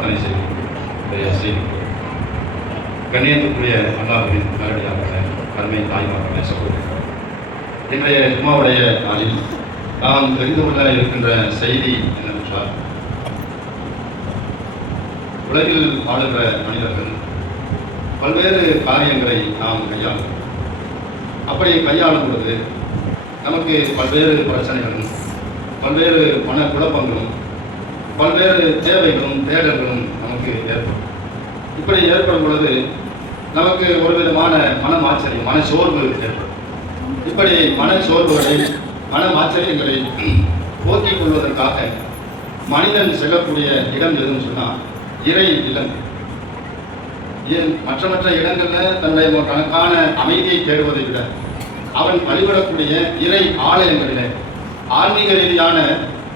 பிரார்த்தனை செய்யும் கண்ணியத்துக்குரிய அல்லாஹின் நேரடியாக கருமை தாய்மார்களே சகோதரர்கள். இன்றைய ஜும்மாவுடைய நாளில் நாம் தெரிந்து கொள்ள இருக்கின்ற செய்தி என்னவென்றால் உலகில் வாழுகிற மனிதர்கள் பல்வேறு காரியங்களை நாம் கையாளும் அப்படி கையாளும் பொழுது நமக்கு பல்வேறு பிரச்சனைகளும் பல்வேறு மன குழப்பங்களும் பல்வேறு தேவைகளும் தேடல்களும் நமக்கு ஏற்படும். இப்படி ஏற்படும் பொழுது நமக்கு ஒரு விதமான மன ஆச்சரியம் மன சோர்வு ஏற்படும். இப்படி மன சோர்வுகளை மன ஆச்சரியங்களை போக்கிக் கொள்வதற்காக மனிதன் செல்லக்கூடிய இடம் எதுன்னு சொன்னால் இறை இல்லம். ஏன்? மற்ற மற்ற இடங்களில் தன்னுடைய ஒரு கணக்கான அமைதியை தேடுவதை விட அவன் வழிபடக்கூடிய இறை ஆலயங்களில் ஆன்மீக ரீதியான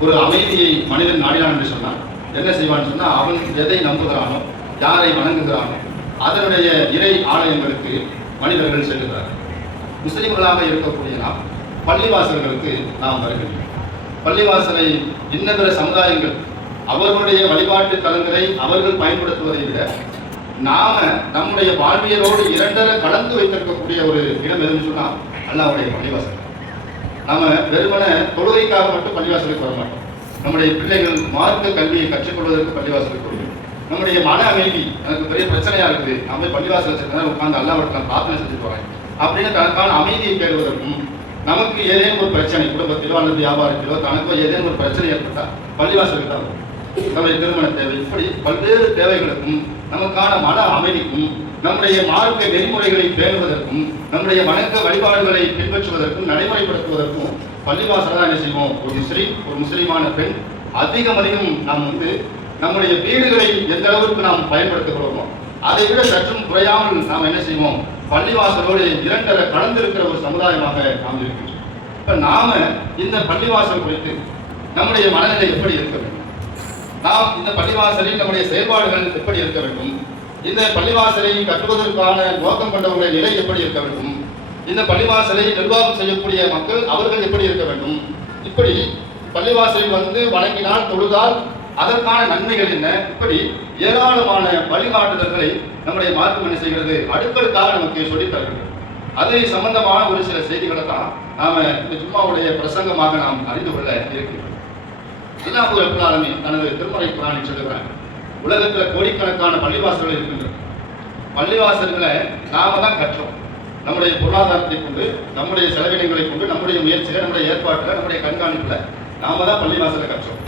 ஒரு அமைதியை மனிதன் நாடினான் என்று சொன்னான். என்ன செய்வான்னு சொன்னால் அவன் எதை நம்புகிறானோ யாரை வணங்குகிறானோ அதனுடைய இறை ஆலயங்களுக்கு மனிதர்கள் செல்கிறார்கள். முஸ்லீம்களாக இருக்கக்கூடிய நாம் பள்ளிவாசல்களுக்கு நாம் வருகின்றோம் பள்ளிவாசலை இன்ன பிற சமுதாயங்கள் அவர்களுடைய வழிபாட்டு தலங்களை அவர்கள் பயன்படுத்துவதை விட நாம நம்முடைய வாழ்வியலோடு இரண்டரை கலந்து வைத்திருக்கக்கூடிய ஒரு இடம் எதுன்னு சொன்னால் அல்லாவுடைய பள்ளிவாசல். நாம வெறுமன தொழுகைக்காக மட்டும் பள்ளிவாசலுக்கு வர மாட்டோம். நம்முடைய பிள்ளைகள் மார்க்க கல்வியை கற்றுக்கொள்வதற்கு பள்ளிவாசலுக்கு கொடுக்கும் நம்முடைய மன அமைதி எனக்கு பெரிய பிரச்சனையா இருக்குது. நம்ம போய் பள்ளிவாசல் வச்சிருக்கா உட்காந்து அல்லாவிட்ட நான் பிரார்த்தனை செஞ்சுட்டு வரேன் அப்படின்னு தனக்கான அமைதியை தேடுவதற்கும் நமக்கு ஏதேனும் ஒரு பிரச்சனை குடும்பத்திலோ அல்லது வியாபாரத்திலோ தனக்கோ ஏதேனும் ஒரு பிரச்சனை ஏற்பட்டால் பள்ளிவாசலுக்கு தான் நம்முடைய திருமண தேவை இப்படி பல்வேறு தேவைகளுக்கும் நமக்கான மன அமைதிக்கும் நம்முடைய மார்க்க நெறிமுறைகளை பேணுவதற்கும் நம்முடைய வணக்க வழிபாடுகளை பின்பற்றுவதற்கும் நடைமுறைப்படுத்துவதற்கும் பள்ளிவாசல் தான் என்ன செய்வோம் ஒரு முஸ்லீம் ஒரு முஸ்லீமான பெண் அதிகம் அதிகம் நாம் வந்து நம்முடைய வீடுகளை எந்த அளவுக்கு நாம் பயன்படுத்துகிறோமோ அதை விட சற்றும் குறையாமல் நாம் என்ன செய்வோம் பள்ளிவாசலோடு இரண்டரை கலந்திருக்கிற ஒரு சமுதாயமாக நாம் இருக்கின்றோம். இப்போ நாம இந்த பள்ளிவாசல் குறித்து நம்முடைய மனநிலை எப்படி இருக்க வேண்டும்? நாம் இந்த பள்ளிவாசலில் நம்முடைய செயல்பாடுகள் எப்படி இருக்க வேண்டும்? இந்த பள்ளிவாசலை கட்டுவதற்கான நோக்கம் கொண்டவர்களுடைய நிலை எப்படி இருக்க வேண்டும்? இந்த பள்ளிவாசலை நிர்வாகம் செய்யக்கூடிய மக்கள் அவர்கள் எப்படி இருக்க வேண்டும்? இப்படி பள்ளிவாசலில் வந்து வணங்கினால் தொழுதால் அதற்கான நன்மைகள் என்ன? இப்படி ஏராளமான வழிகாட்டுதல்களை நம்முடைய மார்க்கம் என்ன செய்கிறது. அடுக்கடுக்காக நமக்கு சொல்லித் தருகிறது அதை சம்பந்தமான ஒரு சில செய்திகளை தான் நாம இந்த ஜும்மாவுடைய பிரசங்கமாக நாம் அறிந்து கொள்ள இருக்கிறோம் அல்லாஹு தனது திருமலை குரானில் சொல்லுகிறாங்க உலகத்துல கோடிக்கணக்கான பள்ளிவாசல்கள் இருக்கின்றன. பள்ளிவாசல்களை நாம தான் கற்றோம். நம்முடைய பொருளாதாரத்தை கொண்டு நம்முடைய செலவினங்களை கொண்டு நம்முடைய முயற்சியில நம்முடைய ஏற்பாட்டில் நம்முடைய கண்காணிப்பில் நாம தான் பள்ளிவாசலை கற்றோம்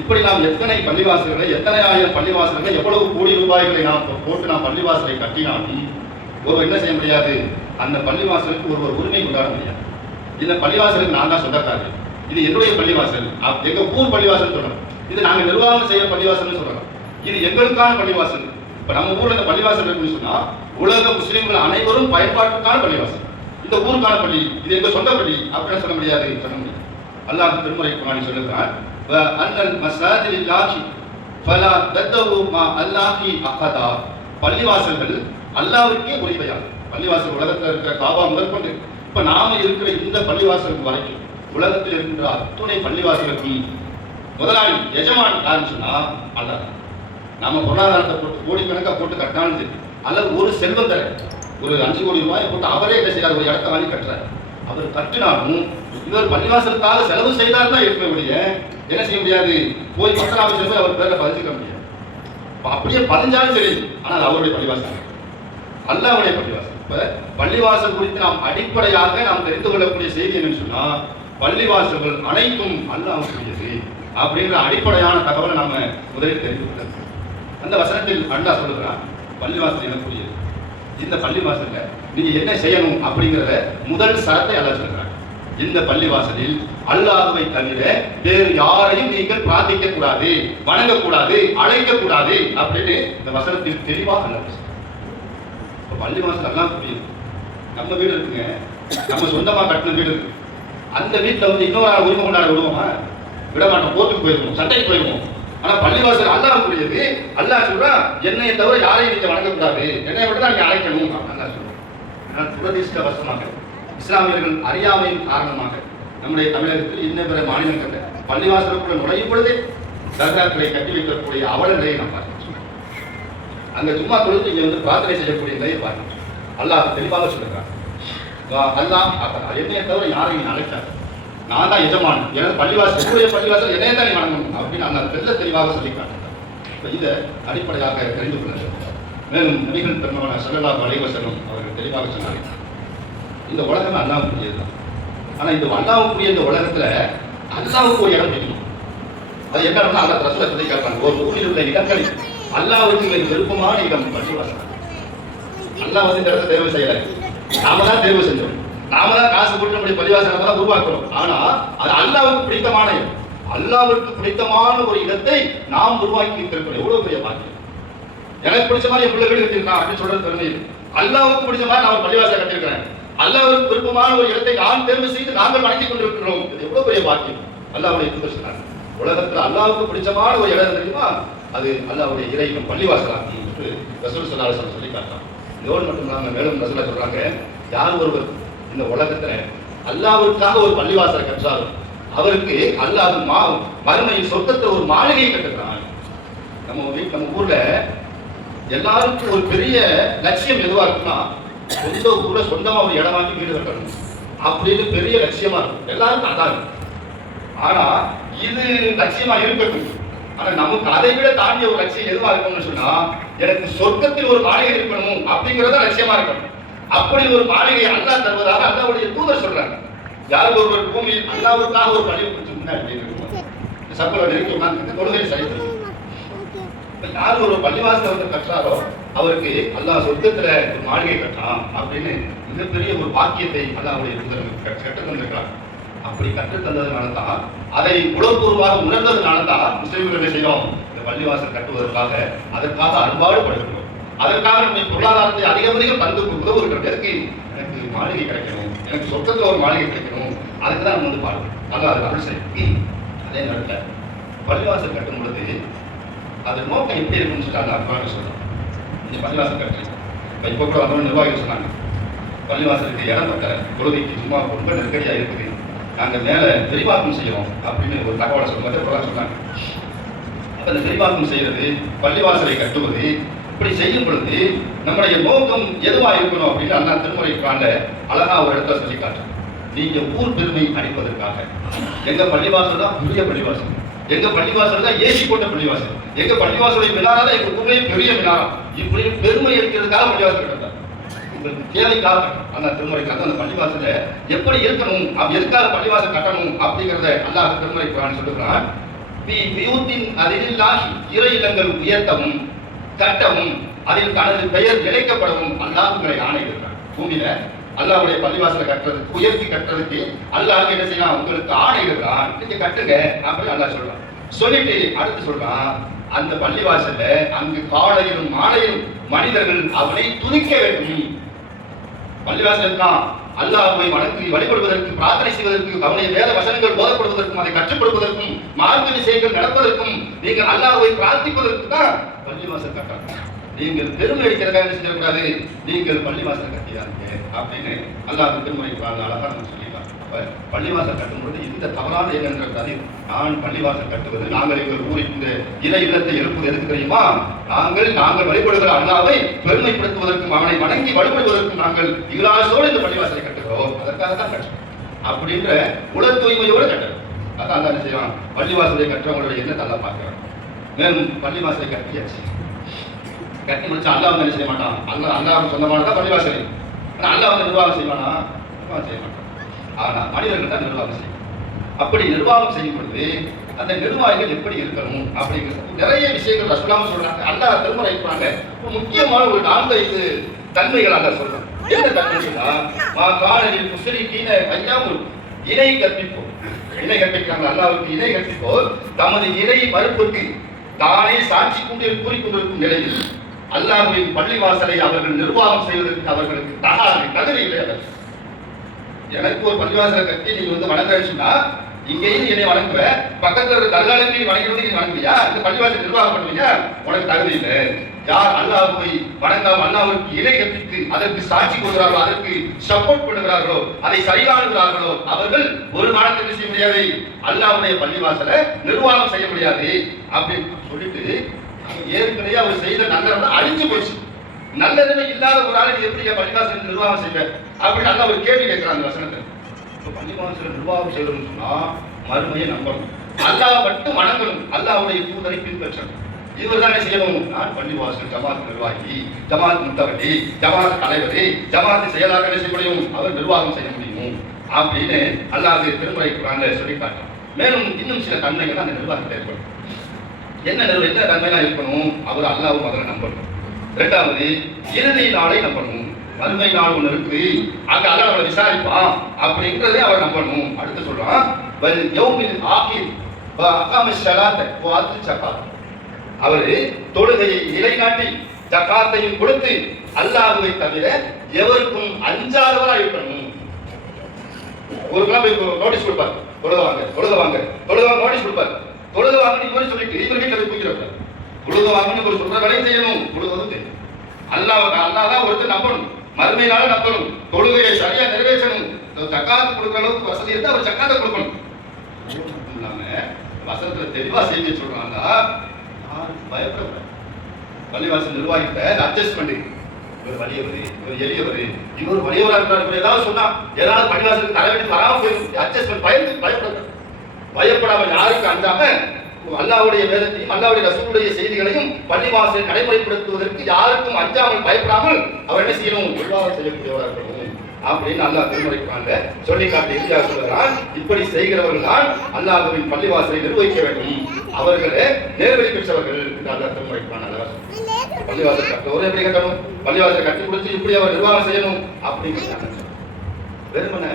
இப்படி நாம் எத்தனை பள்ளிவாசல்களை எத்தனை ஆயிரம் பள்ளிவாசல்களை எவ்வளவு கோடி ரூபாய்களை நாம் போட்டு நாம் பள்ளிவாசலை கட்டினாலும் ஒருவர் என்ன செய்ய முடியாது? அந்த பள்ளிவாசலுக்கு ஒருவர் உரிமை கொண்டாட முடியாது. இந்த பள்ளிவாசலுக்கு நான் தான் சொந்தக்காரர். இது என்னுடைய பள்ளிவாசல். எங்க ஊர் பள்ளிவாசல் சொல்லணும். இது நாங்கள் நிர்வாகம் செய்ய பள்ளிவாசல்னு சொல்லலாம் இது எங்களுக்கான பள்ளிவாசல். இப்போ நம்ம ஊரில் இந்த பள்ளிவாசல் இருக்குன்னு சொன்னால் உலக முஸ்லீம்கள் அனைவரும் பயன்பாட்டுக்கான பள்ளிவாசல். இந்த ஊருக்கான பள்ளி இது எங்க சொந்த பள்ளி? அப்படின்னு சொல்ல முடியாது சொல்ல முடியாது. அல்லாஹ் திருமுறை குரானி சொல்லுகிறான் வ அன்னல் மசாஜிலில்லாஹி ஃபலா தத்தவு மா அல்லாஹி அகதா பள்ளிவாசல்கள் அல்லாவுக்கே உரிமையாகும். பள்ளிவாசல் உலகத்தில் இருக்கிற காபா முதல் கொண்டு. இப்ப நாம இருக்கிற இந்த பள்ளிவாசலுக்கு வரைக்கும் உலகத்தில் இருக்கின்ற அத்துணை பள்ளிவாசலுக்கும் முதலாளி எஜமான் யாருன்னு சொன்னா அல்லாஹ் நம்ம பொருளாதாரத்தை போட்டு கணக்காக போட்டு கட்டினாலும் அல்லது ஒரு செல்வந்தர் ஒரு அஞ்சு கோடி ரூபாயை போட்டு அவரே என்ன செய்யறாரு ஒரு இடத்த வாங்கி கட்டுறாரு. அவர் கட்டினாலும் இவர் பள்ளிவாசலுக்காக செலவு செய்தார் தான் இருக்க முடியும். என்ன செய்ய முடியாது? போய் பத்திராபத்தில் போய் அவர் பேரில் பதிஞ்சுக்க முடியாது. அப்படியே பதிஞ்சாலும் சரி. ஆனால் அது அவருடைய பள்ளிவாசல். அல்லாவுடைய பள்ளிவாசல். இப்போ பள்ளிவாசல் குறித்து நாம் அடிப்படையாக நாம் தெரிந்து கொள்ளக்கூடிய செய்தி என்னன்னு சொன்னால் பள்ளிவாசல்கள் அனைத்தும் அல்லாஹ்வுடையது அப்படிங்கிற அடிப்படையான தகவலை நாம் முதலில் தெரிந்து கொள்ள அந்த வசனத்தில் அண்ணா சொல்லுகிறான் பள்ளிவாசல் புரியுது இந்த பள்ளிவாசலில் நீங்கள் என்ன செய்யணும் அப்படிங்கிறத முதல் சரத்தை அல்ல சொல்கிறாங்க இந்த பள்ளிவாசலில் அல்லாஹ்வை தவிர வேறு யாரையும் நீங்கள் பிரார்த்திக்க கூடாது வணங்கக்கூடாது அழைக்கக்கூடாது அப்படின்னு இந்த வசனத்தில் தெளிவாக அல்ல இப்போ பள்ளிவாசல் எல்லாம் புரியுது. நம்ம வீடு இருக்குங்க. நம்ம சொந்தமாக கட்டின வீடு இருக்கு. அந்த வீட்டில் வந்து இன்னொரு ஆள் உரிமை கொண்டாட விடுவோமா? விட மாட்டோம் கோர்ட்டுக்கு போயிருவோம். சண்டைக்கு போயிருவோம். ஆனா பள்ளிவாசல் அல்லாஹ் அல்லாஹ் சொல்றான் என்னைய தவிர யாரையும் நீங்க வணங்கக்கூடாது. என்னை விட்டு தான் நீங்க அழைக்கணும். அல்லாஹ் சொல்றான். ஆனால் இஸ்லாமியர்கள் அறியாமையின் காரணமாக நம்முடைய தமிழகத்தில் இன்ன பிற மாநிலங்களில் பள்ளிவாசலுக்குள்ள நுழையும் பொழுதே தர்காக்களை கட்டி வைக்கக்கூடிய அவல நிலையை நாம் பார்க்கிறோம் அங்க சும்மா கொடுத்து இங்க வந்து பிரார்த்தனை செய்யக்கூடிய நிலையை பார்க்கணும். அல்லாஹ் தெளிவாக சொல்லுகிறான். அல்லாஹ் அப்ப என்னைய தவிர யாரையும் அழைச்சாங்க நான் தான் எஜமான். எனது பள்ளிவாசல் என்னுடைய பள்ளிவாசல் என்னைய தான் நீ வணங்கணும் அப்படின்னு அந்த தெல்ல தெளிவாக சொல்லி இதை அடிப்படையாக தெரிந்து கொள்ள மேலும் நபிகள் பெருமகன சல்லல்லாஹு அலைஹி அவர்கள் தெளிவாக சொன்னார்கள். இந்த உலகம் அல்லாவுக்குரியது தான். ஆனால் இந்த அல்லாவுக்குரிய இந்த உலகத்தில் அல்லாவுக்கு ஒரு இடம் பிடிக்கணும் அது என்ன இடம்னா அல்லா ரசூலை சொல்லி கேட்பாங்க ஒரு ஊரில் உள்ள இடங்கள் அல்லாவுக்கு மிக விருப்பமான இடம் பள்ளிவாசல். அல்லாஹ் வந்து இந்த இடத்தை தேர்வு செய்யலை. நாம தான் தேர்வு செஞ்சோம். நாம தான் காசு போட்டு நம்முடைய பள்ளிவாசலை தான் உருவாக்குறோம் ஆனா அது அல்லாவுக்கு பிடித்தமான இடம். அல்லாவிற்கு பிடித்தமான ஒரு இடத்தை நாம் உருவாக்கி வைத்திருக்கிறோம் எவ்வளவு பெரிய பாக்கியம்? எனக்கு பிடிச்ச மாதிரி என் பிள்ளை வீடு கட்டியிருக்கான் அப்படின்னு சொல்றது திறமை அல்லாவுக்கு பிடிச்ச மாதிரி நான் ஒரு பள்ளிவாசல் கட்டியிருக்கிறேன். அல்லாவுக்கு விருப்பமான ஒரு இடத்தை நான் தேர்வு செய்து நாங்கள் வணங்கிக் கொண்டிருக்கிறோம். இது எவ்வளவு பெரிய பாக்கியம்? அல்லாவுடைய தூதர் உலகத்தில் அல்லாவுக்கு பிடிச்சமான ஒரு இடம் தெரியுமா? அது அல்லாவுடைய இறைவன் பள்ளிவாசலாகும் என்று ரசூல் சல்லாஹ் சொல்லி காட்டான் இதோடு மட்டும் இல்லாமல் மேலும் ரசூலா சொல்றாங்க யார் ஒருவர் இந்த உலகத்துல அல்லாவுக்காக ஒரு பள்ளிவாசலை கற்றாலும் அவருக்கு அல்லாஹ் மா மறுமையில் சொர்க்கத்தில் ஒரு மாளிகை கட்டுகிறான் நம்ம வீட்டு நம்ம ஊர்ல எல்லாருக்கும் ஒரு பெரிய லட்சியம் எதுவா இருக்குன்னா சொந்த ஊர்ல சொந்தமா ஒரு இடம் வாங்கி வீடு கட்டணும். அப்படின்னு பெரிய லட்சியமா இருக்கும். எல்லாருக்கும் அதான் இருக்கும். ஆனா இது லட்சியமா இருக்கட்டும். ஆனா நமக்கு அதை விட தாண்டிய ஒரு லட்சியம் எதுவா இருக்கணும்னு சொன்னா எனக்கு சொர்க்கத்தில் ஒரு மாளிகை இருக்கணும் அப்படிங்கறத லட்சியமா இருக்கணும். அப்படி ஒரு மாளிகை அல்லாஹ் தருவதாக அல்லாவுடைய தூதர் சொல்றாங்க யார் ஒருவர் பூமியில் அல்லாவுக்காக ஒரு பள்ளி பிடிச்சு முன்னாடி சப்பல நெருக்கி உட்கார்ந்து தொழுகை செய்யணும் இப்ப யார் ஒரு பள்ளிவாசல வந்து கட்டுறாரோ அவருக்கு அல்லாஹ் சொர்க்கத்துல ஒரு மாளிகை கட்டான் அப்படின்னு மிகப்பெரிய ஒரு பாக்கியத்தை அல்லாஹ்வுடைய தூதர் கற்றுத் தந்திருக்கிறார். அப்படி கற்றுத் தந்ததுனால தான் அதை உளப்பூர்வமாக உணர்ந்ததுனால தான் முஸ்லிம்கள் என்ன செய்யறோம் இந்த பள்ளிவாசல் கட்டுவதற்காக அதற்காக அன்பாடு படுகிறோம் அதற்காக நம்முடைய பொருளாதாரத்தை அதிகம் அதிகம் தந்து எனக்கு மாளிகை கிடைக்கணும். எனக்கு சொர்க்கத்துல ஒரு மாளிகை கிடைக்கணும். அதுக்கு தான் நம்ம வந்து பாடுறோம். அல்லாஹ் அது அருள் செய்யும் அதே நேரத்தில் பள்ளிவாசல் கட்டும் பொழுது அது நோக்கம் எப்படி இருக்குன்னு சொல்லி அந்த அர்த்தமாக சொல்றோம் இந்த பள்ளிவாசல் கட்டுறீங்க இப்போ இப்போ கூட வந்தவங்க நிர்வாகிகள் சொன்னாங்க. பள்ளிவாசலுக்கு இடம் பத்தல தொழுகைக்கு சும்மா ரொம்ப நெருக்கடியாக இருக்குது. நாங்கள் மேலே விரிவாக்கம் செய்யறோம் அப்படின்னு ஒரு தகவலை சொல்லும்போது பிரதமர் சொன்னாங்க. அப்போ இந்த விரிவாக்கம் செய்கிறது பள்ளிவாசலை கட்டுவது இப்படி செய்யும் பொழுது நம்முடைய நோக்கம் எதுவா இருக்கணும் அப்படின்னு அண்ணா திருமுறை குரான்ல அழகா ஒரு இடத்த சொல்லி காட்டுறேன் நீங்க ஊர் பெருமை அடிப்பதற்காக எங்க பள்ளிவாசல் தான் பெரிய பள்ளிவாசல். எங்க பள்ளிவாசல் தான் ஏசி போட்ட பள்ளிவாசல். எங்க பள்ளிவாசலை மினாரா தான் எங்க ஊர்லயே பெரிய மினாரா. இப்படி பெருமை இருக்கிறதுக்காக பள்ளிவாசல் கட்டார் உங்களுக்கு தேவைக்காக அந்த திருமுறை கட்ட அந்த பள்ளிவாசல எப்படி இருக்கணும் அப்ப எதுக்காக பள்ளிவாசல் கட்டணும் அப்படிங்கிறத அல்லாஹ் திருமுறை குரான் சொல்லுகிறான். பி இறை இல்லங்கள் உயர்த்தவும் கட்டவும் அதில் தனது பெயர் நிலைக்கப்படவும் அல்லாஹ் உங்களை ஆணையிடுறான் பூமியில அல்லாவுடைய பள்ளிவாசலை கட்டுறதுக்கு உயர்த்தி கட்டுறதுக்கு அல்லாஹ் என்ன செய்யலாம் உங்களுக்கு ஆணையிடுறான் நீங்க கட்டுங்க. அப்படின்னு அல்லாஹ் சொல்றான். சொல்லிட்டு அடுத்து சொல்றான் அந்த பள்ளிவாசல்ல அங்கு காலையிலும் மாலையிலும் மனிதர்கள் அவனை துதிக்க வேண்டும். பள்ளிவாசல் தான் அல்லாஹ்வை வணங்கி வழிபடுவதற்கு பிரார்த்தனை செய்வதற்கு அவனுடைய வேத வசனங்கள் போதப்படுவதற்கும் அதை கற்றுக்கொடுப்பதற்கும் மார்க்க விஷயங்கள் நடப்பதற்கும் நீங்கள் அல்லாஹ்வை பிரார்த்திப்பதற்கு தான் பள்ளிவாசல் கட்டணும். நீங்கள் பெருமை அடிக்கிறதா என்ன செஞ்சிடக்கூடாது நீங்கள் பள்ளிவாசல் கட்டியாருங்க அப்படின்னு அல்லாஹ் திருமுறை அழகாக அழகா நம்ம பள்ளிவாசல் கட்டும்போது இந்த தவறான எண்ணம் இருக்கக்கூடாது நான் பள்ளிவாசல் கட்டுவது நாங்கள் எங்கள் ஊரில் இந்த இறை இல்லத்தை எழுப்புவது எதுக்கு தெரியுமா? நாங்கள் நாங்கள் வழிபடுகிற அல்லாவை பெருமைப்படுத்துவதற்கும் அவனை வணங்கி வழிபடுவதற்கும் நாங்கள் இகலாசோடு இந்த பள்ளிவாசலை கட்டுகிறோம். அதற்காக தான் கட்டுறோம் அப்படின்ற உல தூய்மையோடு கட்டுறோம் அதான் அல்லாஹ் என்ன செய்வான் பள்ளிவாசலை கட்டுறவங்களுடைய எண்ணத்தை நல்லா பார்க்கிறோம் மேலும் பள்ளிவாசலை கட்டியாச்சு. கட்டி முடிச்சு அல்லா வந்து என்ன செய்ய மாட்டான்? அல்லாஹ் அல்லாவுக்கு சொந்தமானதான் பள்ளிவாசலை? ஆனால் அல்லா வந்து நிர்வாகம் செய்வானா? நிர்வாகம் செய்ய மாட்டான். ஆனால் மனிதர்கள் தான் நிர்வாகம் செய்யும். அப்படி நிர்வாகம் செய்யும் பொழுது அந்த நிர்வாகிகள் எப்படி இருக்கணும் அப்படிங்கிறது நிறைய விஷயங்கள் ரசூலாம சொல்றாங்க. அல்லாஹ் திருமறை இருக்கிறாங்க முக்கியமான ஒரு நான்கு ஐந்து தன்மைகள் அல்ல சொல்றாங்க என்ன தன்மைனா மா காலனில் கீழே ஐயாமுல் இணை கற்பிப்போம். இணை கற்பிக்கிறாங்க. அல்லாவுக்கு இணை கற்பிப்போர். தமது இணை மறுப்புக்கு தானே சாட்சி கொண்டு கூறிக்கொண்டிருக்கும் நிலையில் அல்லாஹுவின் பள்ளி வாசலை அவர்கள் நிர்வாகம் செய்வதற்கு அவர்களுக்கு தகாது தகுதி இல்லை அவர்கள். எனக்கு ஒரு பள்ளிவாசலை கட்டி நீங்க வந்து வணங்குறேன்னு சொன்னா இங்கேயும் என்னை வணங்குவ பக்கத்துல ஒரு தர்காலுக்கு நீ வணங்குறது நீ வணங்குவியா இந்த பள்ளிவாசல் நிர்வாகம் பண்ணுவியா உனக்கு தகுதி இல்லை. யார் போய் வணங்காம அல்லாஹ்வுக்கு இணை கற்பித்து அதற்கு சாட்சி கொடுக்கிறார்களோ அதற்கு சப்போர்ட் பண்ணுகிறார்களோ அதை சரியானுகிறார்களோ அவர்கள் ஒரு காலத்துக்கு செய்ய முடியாது? அல்லாஹ்வுடைய பள்ளிவாசலை நிர்வாகம் செய்ய முடியாது. அப்படின்னு சொல்லிட்டு ஏற்கனவே அவர் செய்த நல்லதை அழிஞ்சு போச்சு. நல்லதுமே இல்லாத ஒரு ஆளை எப்படி பள்ளிவாசல் நிர்வாகம் செய்வேன் அப்படின்னு அல்லாஹ் ஒரு கேள்வி கேட்கிறான் அந்த வசனத்தை இப்ப சில நிர்வாகம் செய்யணும்னு சொன்னால் மறுமையை நம்பணும். அல்லாஹ் மட்டும் வணங்கணும். அல்லாஹ்வுடைய தூதரை பின்பற்றணும். இவர் தானே செய்யணும். நான் பள்ளிவாசல் ஜமாத் நிர்வாகி ஜமாத் முத்தவட்டி ஜமாத் தலைவரி ஜமாத் செயலாக என்ன செய்ய முடியும்? அவர் நிர்வாகம் செய்ய முடியும். அப்படின்னு அல்லாஹ் திருமுறை குரான்ல சொல்லி காட்டுறான். மேலும் இன்னும் சில தன்மைகள் அந்த நிர்வாகத்தில் ஏற்படும். என்ன நிறுவனம் என்ன தன்மையெல்லாம் இருக்கணும்? அவர் அல்லாஹ் முதல்ல நம்பணும். ரெண்டாவது இறுதி நாளை நம்பணும். மறுமை நாள் ஒண்ணு இருக்கு. அங்க அல்லாஹ் அவளை விசாரிப்பான். அப்படின்றதே அவர் நம்பணும். அடுத்து சொல்றான் வல் யௌமில் ஆகிர். வ அகாம ஸலாத்த வ அவர் தொழுகையை நிலைநாட்டி ஜக்காத்தையும் கொடுத்து அல்லாஹுவை தவிர எவருக்கும் அஞ்சாதவரா இருக்கணும். ஒரு கிளம்பி நோட்டீஸ் கொடுப்பார். தொழுத வாங்க தொழுத வாங்க தொழுத வாங்க நோட்டீஸ் கொடுப்பார். தொழுக வாங்கன்னு இவர் சொல்லிட்டு இவர் வீட்டில் போய் தூக்கிறார் தொழுக வாங்கன்னு ஒரு சொல்ற வேலையை செய்யணும். தொழுவது அல்லாஹ் அல்லாஹ் தான் ஒருத்தர் நம்பணும். மறுமையினால நம்பணும். தொழுகையை சரியா நிறைவேற்றணும். சக்காத்து கொடுக்குற அளவுக்கு வசதி இருந்தா அவர் ஜக்காத்தை கொடுக்கணும். இல்லாம வசனத்துல தெளிவா செய்தி சொல்றாங்க. பயப்பட பயப்படக்கூடாது. பள்ளிவாசல் நிர்வாகிட்ட அட்ஜஸ்ட்மெண்ட் இவர் வலியவர் இவர் எளியவர் இவர் வலியவராக இருக்கிறார் இவர் ஏதாவது சொன்னா ஏதாவது பள்ளிவாசலுக்கு தலைவலி வராம போயிடும் அட்ஜஸ்ட்மெண்ட் பயந்து பயப்பட பயப்படாம யாருக்கு அஞ்சாம அல்லாவுடைய வேதத்தையும் அல்லாவுடைய ரசூலுடைய செய்திகளையும் பள்ளிவாசல் நடைமுறைப்படுத்துவதற்கு யாருக்கும் அஞ்சாமல் பயப்படாமல் அவர் என்ன செய்யணும்? நிர்வாகம் செய்யக்கூடியவராக இருக்கணும் அப்படின்னு அல்லாஹ் திருமுறைக்காங்க சொல்லி காட்டி இந்தியா சொல்கிறான் இப்படி செய்கிறவர்கள் தான் அல்லாஹுவின் பள்ளிவாசலை நிர்வகிக்க வேண்டும் அவர்களே நேர்வழி பெற்றவர்கள் என்று அல்லாஹ் திருமுறைக்கான அல்லாஹ் சொல்றான். பள்ளிவாசல் எப்படி கட்டணும்? பள்ளிவாசல் கட்டி கொடுத்து இப்படி அவர் நிர்வாகம் செய்யணும் அப்படிங்கிறாங்க வெறுமனை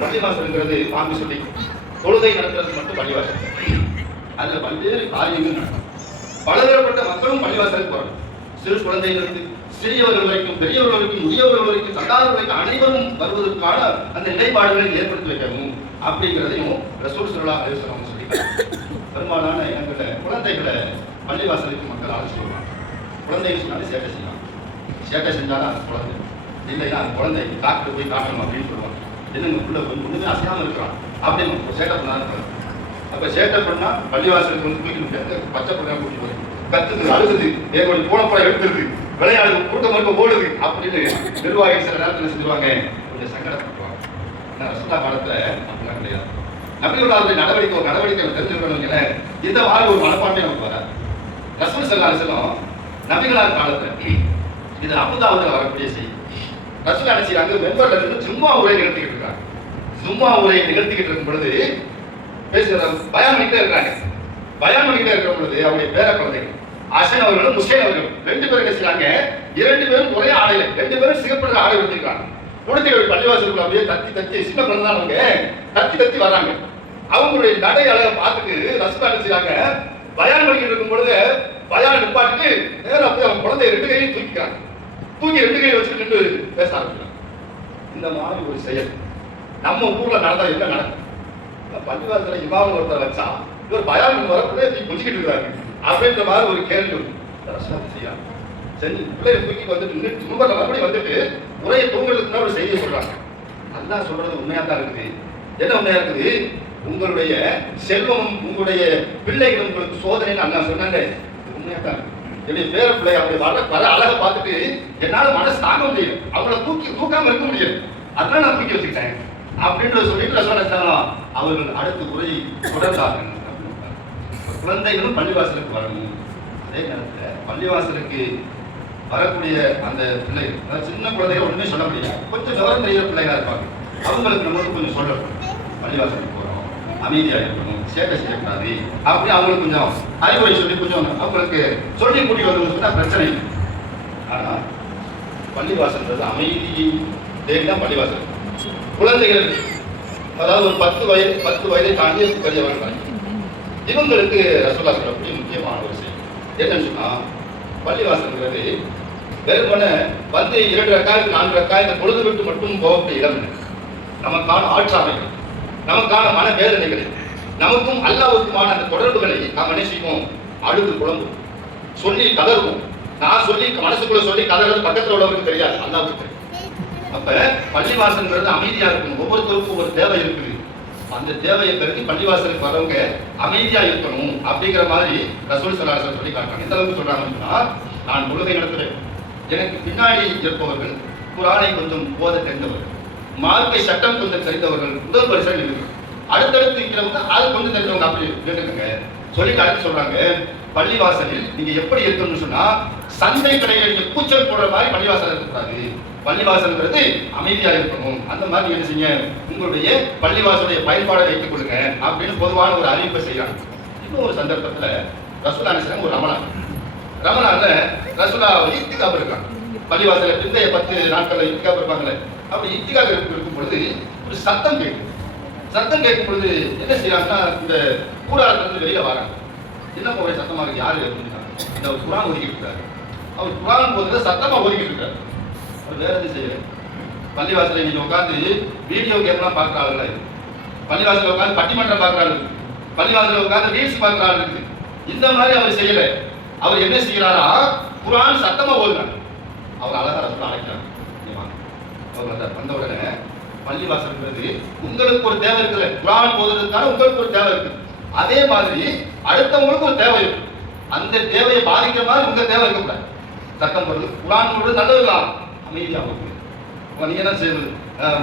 பள்ளிவாசல்ங்கிறது வாங்கி சொல்லி தொழுகை நடத்துறது மட்டும் பள்ளிவாசல். அதுல பல்வேறு காரியங்கள் நடக்கும். பலதரப்பட்ட மக்களும் பள்ளிவாசலுக்கு வரணும் சிறு குழந்தைகளுக்கு சிறியவர்கள் வரைக்கும் பெரியவர்கள் வரைக்கும் முதியவர்கள் வரைக்கும் சந்தாதர் வரைக்கும் அனைவரும் வருவதற்கான அந்த நிலைப்பாடுகளை ஏற்படுத்தி வைக்கணும் அப்படிங்கிறதையும் ரசூல் சொல்லா அலிஸ்லாம் சொல்லி பெரும்பாலான இடங்கள்ல குழந்தைகளை பள்ளிவாசலுக்கு மக்கள் அழைச்சி வருவாங்க குழந்தைகள் சொன்னாலும் சேட்டை செய்யலாம் சேட்டை செஞ்சாலும் அந்த குழந்தை. இல்லைன்னா அந்த குழந்தை டாக்டர் போய் காட்டணும் அப்படின்னு சொல்லுவாங்க. என்னங்க உள்ள கொஞ்சம் ஒண்ணுமே அசையாம இருக்கிறான் அப்படின்னு சேட்டை பண்ணாலும் அப்ப சேட்டை பண்ணா பள்ளிவாசலுக்கு வந்து தூக்கி முடியாது பச்சை பிள்ளை கூட்டி போய் கத்துது அழுகுது ஏகோடி போன எடுத்துருது. விளையாடு கூட்டம் இருக்க ஓடுது. அப்படின்னு நிர்வாகி சில நேரத்தில் செஞ்சுருவாங்க கொஞ்சம் சங்கடப்படுவாங்க ஆனா ரசுல்லா காலத்தில் அப்படிலாம் கிடையாது. நபிகளுடைய நடவடிக்கை ஒரு நடவடிக்கை தெரிஞ்சுக்கணுங்கள இந்த மாதிரி ஒரு மனப்பாட்டை நமக்கு வராது ரசூல் சல்லா செல்லம் நபிகளார் காலத்துல இது அபுதாபுல வரக்கூடிய செய்தி. ரசூல் அனுச்சி அங்கே மெம்பர்ல இருந்து சும்மா உரை நிகழ்த்திக்கிட்டு இருக்காங்க. சும்மா உரை நிகழ்த்திக்கிட்டு இருக்கும் பொழுது பேசுகிற பயம் பண்ணிட்டே இருக்காங்க பயான் பண்ணிட்டே இருக்கிற பொழுது அவருடைய பேர குழந்தைகள் அசன் அவர்களும் முஸ்லீம் அவர்களும் ரெண்டு பேரும் என்ன இரண்டு பேரும் ஒரே ஆடையில ரெண்டு பேரும் சிகப்படுற ஆடை எடுத்துக்கிறாங்க கொடுத்து ஒரு பள்ளிவாசலுக்குள்ள அப்படியே தத்தி தத்தி சின்ன குழந்தை அவங்க. தத்தி தத்தி வராங்க. அவங்களுடைய நடை அழகை பார்த்துட்டு ரசூல் என்ன செய்றாங்க? பயான் பண்ணிக்கிட்டு இருக்கும் பொழுது பயான் நிப்பாட்டிட்டு நேரம் போய் அவங்க குழந்தைய ரெண்டு கையும் தூக்கிக்கிறாங்க. தூக்கி ரெண்டு கையை வச்சுட்டு பேச ஆரம்பிக்கிறாங்க. இந்த மாதிரி ஒரு செயல் நம்ம ஊர்ல நடந்தா என்ன நடக்கும்? பள்ளிவாசல இமாம ஒருத்தர் வச்சா இவர் பயான் வரப்பவே நீ குடிச்சிக்கிட்டு இருக்காரு. அப்படின்ற மாதிரி ஒரு கேள்வி வரும். சரி பிள்ளைய தூக்கி வந்துட்டு நின்று மறுபடியும் வந்துட்டு உரையை தூங்குறதுக்குன்னா ஒரு செய்தியை சொல்றாங்க. அல்லாஹ் சொல்றது உண்மையா தான் இருக்குது. என்ன உண்மையா இருக்குது? உங்களுடைய செல்வமும் உங்களுடைய பிள்ளைகள் உங்களுக்கு சோதனைன்னு அண்ணா சொன்னாங்க. உண்மையா தான் என்னுடைய பேர பிள்ளை அப்படி வர வர அழகை பார்த்துட்டு என்னால் மனசு தாங்க முடியல. அவங்கள தூக்கி தூக்காம இருக்க முடியாது அதனால நான் தூக்கி வச்சுக்கிட்டேன். அப்படின்றத சொல்லிட்டு ரசோன அவர்கள் அடுத்த உரையை தொடர்ந்தார்கள் குழந்தைகளும் பள்ளிவாசலுக்கு வரணும். அதே நேரத்தில் பள்ளிவாசலுக்கு வரக்கூடிய அந்த பிள்ளைகள் அதாவது சின்ன குழந்தைகள் ஒன்றுமே சொல்ல முடியாது. கொஞ்சம் விவரம் தெரிகிற பிள்ளைகளாக இருப்பாங்க. அவங்களுக்கு நம்ம கொஞ்சம் சொல்லணும். பள்ளிவாசலுக்கு போகிறோம் அமைதியாக இருக்கணும் சேட்டை செய்யக்கூடாது அப்படி அவங்களுக்கு கொஞ்சம் அறிவுரை சொல்லி கொஞ்சம் அவங்களுக்கு சொல்லி கூட்டி வரணும்னு சொன்னால் பிரச்சனை இல்லை. ஆனா பள்ளிவாசல்ன்றது அமைதி தேடி தான் பள்ளிவாசல். குழந்தைகள் அதாவது ஒரு பத்து வயது பத்து வயதை தாண்டி பெரியவர்கள் இவங்களுக்கு ரசோல்லா சொல்லக்கூடிய முக்கியமான ஒரு விஷயம். என்னன்னு சொன்னா பள்ளிவாசல்ங்கிறது வெறுமன வந்து இரண்டு ரக்காய் நான்கு இந்த பொழுது விட்டு மட்டும் போகக்கூடிய இடம் நமக்கான ஆற்றாமைகள் நமக்கான மன வேதனைகள் நமக்கும் அல்லாவுக்குமான அந்த தொடர்புகளை நாம் என்ன செய்வோம்? அழுது குழம்பும் சொல்லி கதறுவோம். நான் சொல்லி மனசுக்குள்ள சொல்லி கதறது பக்கத்தில் உள்ளவருக்கு தெரியாது அல்லாவுக்கு அப்ப பள்ளிவாசல்ங்கிறது அமைதியா இருக்கணும். ஒவ்வொருத்தருக்கும் ஒரு தேவை இருக்குது. அந்த தேவையை கருதி பள்ளிவாசலுக்கு வரவங்க அமைதியா இருக்கணும் அப்படிங்கிற மாதிரி ரசூல் சலாசன் சொல்லி காட்டுறாங்க. எந்த அளவுக்கு சொல்றாங்கன்னா நான் தொழுகை நடத்துறேன். எனக்கு பின்னாடி இருப்பவர்கள் குரானை கொஞ்சம் போத தெரிந்தவர்கள் மார்க்கை சட்டம் கொஞ்சம் தெரிந்தவர்கள் முதல் வருஷம் இருக்கு அடுத்தடுத்து இருக்கிறவங்க அது கொஞ்சம் தெரிஞ்சவங்க அப்படி கேட்டுக்கோங்க. சொல்லி அடுத்து சொல்றாங்க பள்ளிவாசலில் நீங்க எப்படி இருக்கணும்னு சொன்னா சந்தை கடையில் கூச்சல் போடுற மாதிரி பள்ளிவாசல் இருக்கக்கூடாது. பள்ளிவாசல்ங்கிறது அமைதியாக இருக்கணும். அந்த மாதிரி என்ன செய்யுங்க? உங்களுடைய பள்ளிவாசலுடைய பயன்பாடை வைத்துக் கொடுங்க அப்படின்னு பொதுவான ஒரு அறிவிப்பை செய்யறாங்க. இன்னும் ஒரு சந்தர்ப்பத்துல ரசூலா அலிஸ்லாம் ஒரு ரமணால ரசுலா ரசூலா இத்திகாப் இருக்காங்க பள்ளிவாசல பிந்தைய பத்து நாட்கள்ல இத்திகாப் இருப்பாங்களே அப்படி இத்திகாப் இருக்கும் பொழுது ஒரு சத்தம் கேட்கும். சத்தம் கேட்கும் பொழுது என்ன செய்யறாங்கன்னா இந்த கூடாரத்துல வெளியில வராங்க. என்ன போய் சத்தமா இருக்கு? யாரு இந்த ஒரு குரான் ஒதுக்கிட்டு இருக்காரு. அவர் குரான் போதுல சத்தமா ஒதுக்கிட்டு இருக்காரு. வேற எதுவும் செய்யலை பள்ளிவாசல நீங்க உட்காந்து வீடியோ கேம்லாம் பார்க்குற ஆளுங்களா இருக்கு பள்ளிவாசல உட்காந்து பட்டிமன்றம் பார்க்குற ஆளு இருக்கு. பள்ளிவாசல உட்காந்து ரீல்ஸ் பார்க்குற ஆளு இருக்கு. இந்த மாதிரி அவர் செய்யல. அவர் என்ன செய்யறாரா குரான் சத்தமா ஓதுறாரு. அவர் அழகா ரசூல் அழைக்கிறாங்க அவர் வந்தார். வந்த உடனே பள்ளிவாசல்ங்கிறது உங்களுக்கு ஒரு தேவை இருக்குல்ல. குரான் போதுறதுக்கான உங்களுக்கு ஒரு தேவை இருக்கு. அதே மாதிரி அடுத்தவங்களுக்கு ஒரு தேவை இருக்கு. அந்த தேவையை பாதிக்கிற மாதிரி உங்க தேவை இருக்கக்கூடாது. சட்டம் போடுறது குரான் போடுறது நல்லதுதான். அமைதியாக போகுது அப்ப நீங்க என்ன செய்யுது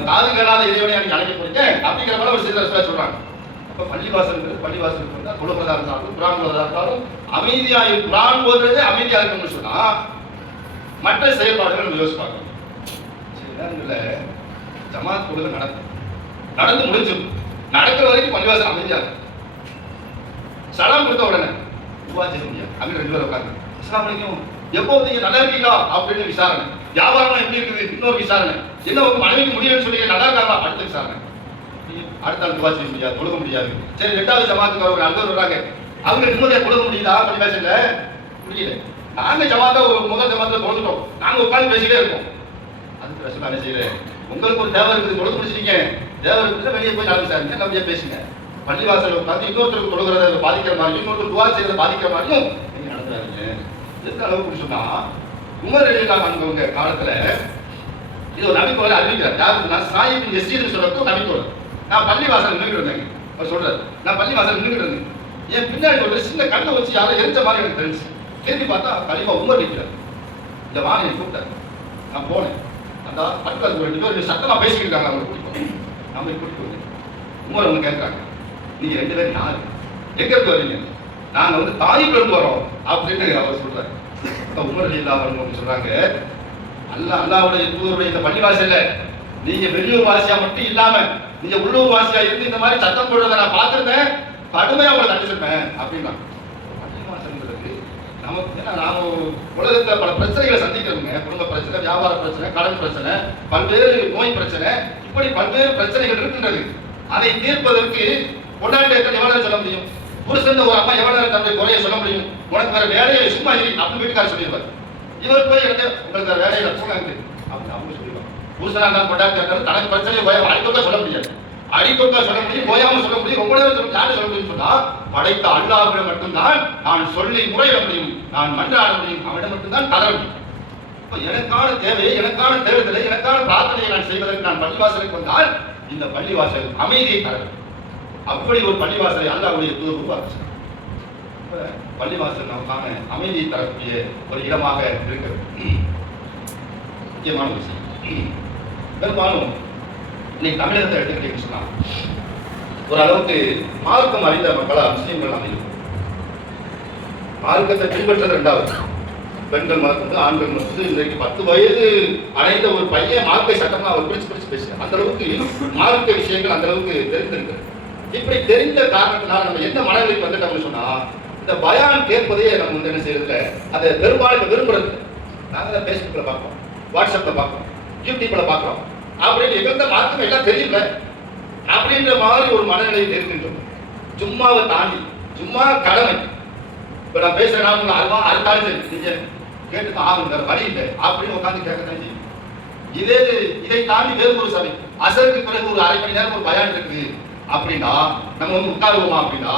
காது கேளாத இறைவனை நீங்க அழைக்க போறீங்க. அப்படிங்கிற மாதிரி ஒரு சில ரசூலா பள்ளி அப்ப பள்ளிவாசல்ங்கிறது பள்ளிவாசலுக்கு வந்தா தொழுகிறதா இருந்தாலும் குரான் இருந்தாலும் அமைதியாக குரான் போடுறதே அமைதியா இருக்கணும்னு சொன்னா மற்ற செயல்பாடுகள் நம்ம யோசிச்சு பார்க்கணும் சில நேரங்களில் ஜமாத் தொழுகை நடக்கும். நடந்து முடிஞ்சிடும். நடக்கிற வரைக்கும் பள்ளிவாசல் அமைதியாக இருக்கும். சலாம் கொடுத்த உடனே துவா செய்ய முடியாது ரெண்டு பேரும் உட்காந்து அஸ்லாம் வலைக்கும் எப்போ நீங்க நல்லா இருக்கீங்களா அப்படின்னு விசாரணை. வியாபாரம் எப்படி இருக்குது? இன்னொரு விசாரணை. என்ன உங்க மனைவிக்கு முடியும்னு சொல்லி நல்லா இருக்காங்களா அடுத்த விசாரணை. அடுத்த ஆள் துவா செய்ய முடியாது கொடுக்க முடியாது. சரி ரெண்டாவது ஜமாத்துக்கு அவங்க அடுத்தவர் வர்றாங்க அவங்க நிம்மதியா கொடுக்க முடியுதா? அப்படி பேசல. முடியல நாங்க ஜமாத்த ஒரு முதல் ஜமாத்துல கொடுத்துட்டோம் நாங்க உட்காந்து பேசிட்டே இருக்கோம். அந்த பிரச்சனை என்ன செய்யல உங்களுக்கு ஒரு தேவை இருக்குது கொடுக்க முடிச்சிட்டீங்க தேவை இருக்குது வெளியே போய் நாலு விசாரிங்க நம்பியா பேசுங்க. பள்ளிவாசல் உட்காந்து இன்னொருத்தருக்கு கொடுக்குறத பாதிக்கிற மாதிரி இன்னொருத்தர் துவா செய்யறத பாதிக்கிற மாதிரியும் நீங்க நடத்துறாங்க எந்த அளவுக்கு சொன்னா உமர் எல்லாம் அனுபவங்க காலத்துல இது ஒரு நம்பிக்கை அறிவிக்கிறார். யாருக்கு நான் சாயிபின் எஸ்டின்னு சொல்றப்போ நபித்தோட நான் பள்ளிவாசல் நின்றுட்டு இருந்தேன். அவர் சொல்றாரு நான் பள்ளிவாசல் நின்றுட்டு இருந்தேன். என் பின்னாடி ஒரு சின்ன கண்ணை வச்சு யாரும் எரிஞ்ச மாதிரி எனக்கு தெரிஞ்சு. திரும்பி பார்த்தா கலிமா உமர் நிற்கிறார் இந்த வாணியை கூப்பிட்டார். நான் போனேன். அந்த பக்கத்துல ரெண்டு பேர் சத்தமா பேசிக்கிட்டு இருக்காங்க. அவங்க கூட்டிட்டு நம்ம கூட்டிட்டு வந்தேன் உமர் ஒன்று கேட்குறாங்க நீங்க ரெண்டு பேரும் யாரு? எங்க இருந்து வரீங்க? நாங்க வந்து தாய்ப்பிலிருந்து வரோம். அப்படின்னு அவர் சொல்றாரு. உமர் அலி இல்லாமல் சொல்றாங்க. அல்லா அல்லாவுடைய தூதருடைய இந்த பள்ளிவாசல்ல நீங்க வெளியூர் வாசியா மட்டும் இல்லாம நீங்க உள்ளூர் வாசியா இருந்து இந்த மாதிரி சத்தம் போடுறத நான் பார்த்துருந்தேன். கடுமையா உங்களை தண்டிச்சிருப்பேன் அப்படின்னா பள்ளிவாசல்ங்கிறது நமக்கு ஏன்னா நாம உலகத்துல பல பிரச்சனைகளை சந்திக்கிறோங்க குடும்ப பிரச்சனை வியாபார பிரச்சனை கடன் பிரச்சனை பல்வேறு நோய் பிரச்சனை இப்படி பல்வேறு பிரச்சனைகள் இருக்கின்றது. அதை தீர்ப்பதற்கு கொண்டாட்டியத்தை நிவாரணம் சொல்ல முடியும்? புருஷன் ஒரு அம்மா எவ்வளவு தன்னுடைய குறைய சொல்ல முடியும்? உனக்கு வேற வேலையை சும்மா இல்லை அப்படின்னு வீட்டுக்காரர் சொல்லியிருப்பார். இவர் போய் எனக்கு உங்களுக்கு வேற வேலையில போகாங்க அப்படின்னு அவங்க சொல்லிடுவாங்க. புருஷனா தான் கொண்டாட்டி தனக்கு பிரச்சனை போய் அடிக்கொக்க சொல்ல முடியாது. அடிக்கொக்க சொல்ல முடியும் போயாம சொல்ல முடியும் ரொம்ப நேரம் சொல்ல யாரு சொல்ல முடியும் சொன்னா படைத்த அல்லாவிடம் மட்டும்தான் நான் சொல்லி முறையிட முடியும். நான் மன்றாட முடியும். அவனிடம் மட்டும்தான் தர முடியும். இப்போ எனக்கான தேவையை எனக்கான தேவைகளை எனக்கான பிரார்த்தனையை நான் செய்வதற்கு நான் பள்ளிவாசலுக்கு வந்தால் இந்த பள்ளிவாசல் அமைதியை தர வேண்டும். அப்படி ஒரு பள்ளிவாசலை அல்லாவுடைய தூதர் உருவாக்குச்சு பள்ளிவாசல் நமக்கான அமைதியை தரக்கூடிய ஒரு இடமாக இருக்கிறது. முக்கியமான விஷயம். பெரும்பாலும் இன்னைக்கு தமிழகத்தை எடுத்துக்கிட்டீங்கன்னு சொன்னா ஓரளவுக்கு மார்க்கம் அறிந்த மக்களா முஸ்லீம்கள் நாம் இருக்கும் மார்க்கத்தை பின்பற்றது ரெண்டாவது. பெண்கள் மறுத்தது ஆண்கள் மறுத்தது இன்றைக்கு பத்து வயது அடைந்த ஒரு பையன் மார்க்கை சட்டமாக அவர் பிரிச்சு பிரிச்சு பேசுறார். அந்த அளவுக்கு மார்க்க விஷயங்கள் அந்த அளவுக்கு தெரிந்திருக்கிறது. இப்படி தெரிந்த காரணத்தினால நம்ம என்ன மனநிலைக்கு வந்துட்டோம்னு சொன்னா இந்த பயான் கேட்பதையே நம்ம வந்து என்ன செய்யறதுல அதை பெரும்பாலும் விரும்புறது நாங்கள் நாங்க தான் ஃபேஸ்புக்ல பார்ப்போம் வாட்ஸ்அப்ல பார்ப்போம் யூடியூப்ல பார்க்கிறோம். அப்படின்னு எங்க மார்க்கம் எல்லாம் தெரியல அப்படின்ற மாதிரி ஒரு மனநிலையில் இருக்கின்றோம் சும்மாவை தாண்டி சும்மா கடமை. இப்ப நான் பேசுறேன் உங்களை அல்வா அறுத்தாலும் சரி நீங்க கேட்டு தான் ஆகும் வழி இல்லை அப்படின்னு உட்காந்து கேட்கத்தான் செய்யும். இதே இதை தாண்டி வேறு ஒரு சபை. அசருக்கு பிறகு ஒரு அரை மணி நேரம் ஒரு பயான் இருக்கு அப்படின்னா நம்ம வந்து உட்காருவோமா அப்படின்னா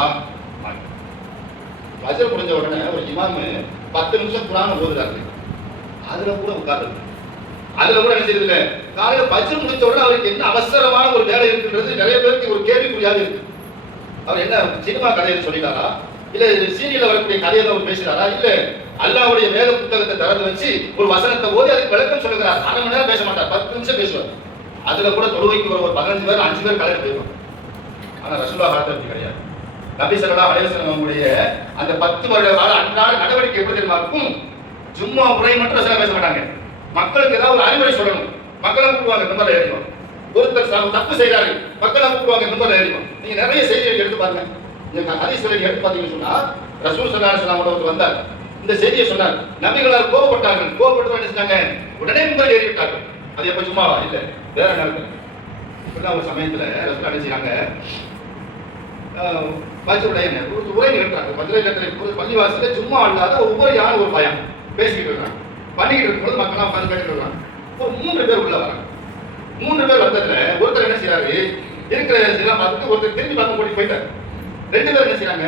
வஜர் முடிஞ்ச உடனே ஒரு இமாமு பத்து நிமிஷம் குரான் ஓதுறாரு. அதுல கூட உட்கார்றது. அதுல கூட என்ன செய்யறது இல்ல காலையில பஜ்ர் முடிச்ச உடனே அவருக்கு என்ன அவசரமான ஒரு வேலை இருக்குன்றது நிறைய பேருக்கு ஒரு கேள்விக்குறியாக இருக்கு. அவர் என்ன சினிமா கதையை சொல்லிட்டாரா? இல்ல சீரியல்ல வரக்கூடிய கதையை அவர் பேசுறாரா? இல்ல அல்லாவுடைய வேத புத்தகத்தை திறந்து வச்சு ஒரு வசனத்தை ஓதி அதுக்கு விளக்கம் சொல்லுகிறார். அரை மணி நேரம் பேச மாட்டார். பத்து நிமிஷம் பேசுவார். அதுல கூட தொழுவைக்கு ஒரு பதினஞ்சு பேர் அஞ்சு பேர் கலையில போயிருவாங்க ஆனால் ரசூலா காலத்தை அப்படி கிடையாது நபி ஸல்லல்லாஹு அலைஹி அவங்களுடைய அந்த பத்து வருட கால அன்றாட நடவடிக்கை எப்படி தெரியுமா இருக்கும்? சும்மா உரை மட்டும் ரசூலா பேச மாட்டாங்க. மக்களுக்கு ஏதாவது ஒரு அறிவுரை சொல்லணும். மக்களை கூப்பிடுவாங்க நம்பர்ல ஏறிவோம் ஒருத்தர் தப்பு செய்யறாரு மக்களை கூப்பிடுவாங்க நம்பர்ல ஏறிவோம் நீங்க நிறைய செய்திகள் எடுத்து பாருங்க. நீங்க ஹதீஸ்களை எடுத்து பார்த்தீங்கன்னு சொன்னா ரசூல் ஸல்லல்லாஹு அலைஹி ஒருத்தர் வந்தார். இந்த செய்தியை சொன்னார். நபிகளால் கோபப்பட்டார்கள் கோபப்பட்டு என்ன செஞ்சாங்க? உடனே நம்பர் ஏறி விட்டார்கள் அது எப்ப சும்மாவா இல்ல. வேற நேரத்தில் இப்படிலாம் ஒரு சமயத்துல ரசூல் என்ன செய்றாங்க ஒரு உரை நிகழ்த்தாங்க மதுரையில் ஒரு பள்ளிவாசல சும்மா இல்லாத ஒவ்வொரு யாரும் ஒரு பயம். பேசிக்கிட்டு இருக்காங்க பண்ணிக்கிட்டு இருக்கும்போது மக்கள்லாம் உட்காந்து கேட்டுட்டு இருக்காங்க. ஒரு மூன்று பேர் உள்ள வராங்க. மூன்று பேர் வந்ததுல ஒருத்தர் என்ன செய்யறாரு இருக்கிற இதெல்லாம் பார்த்துட்டு ஒருத்தர் திரும்பி பார்க்க ஓடி போயிட்டார். ரெண்டு பேர் என்ன செய்யறாங்க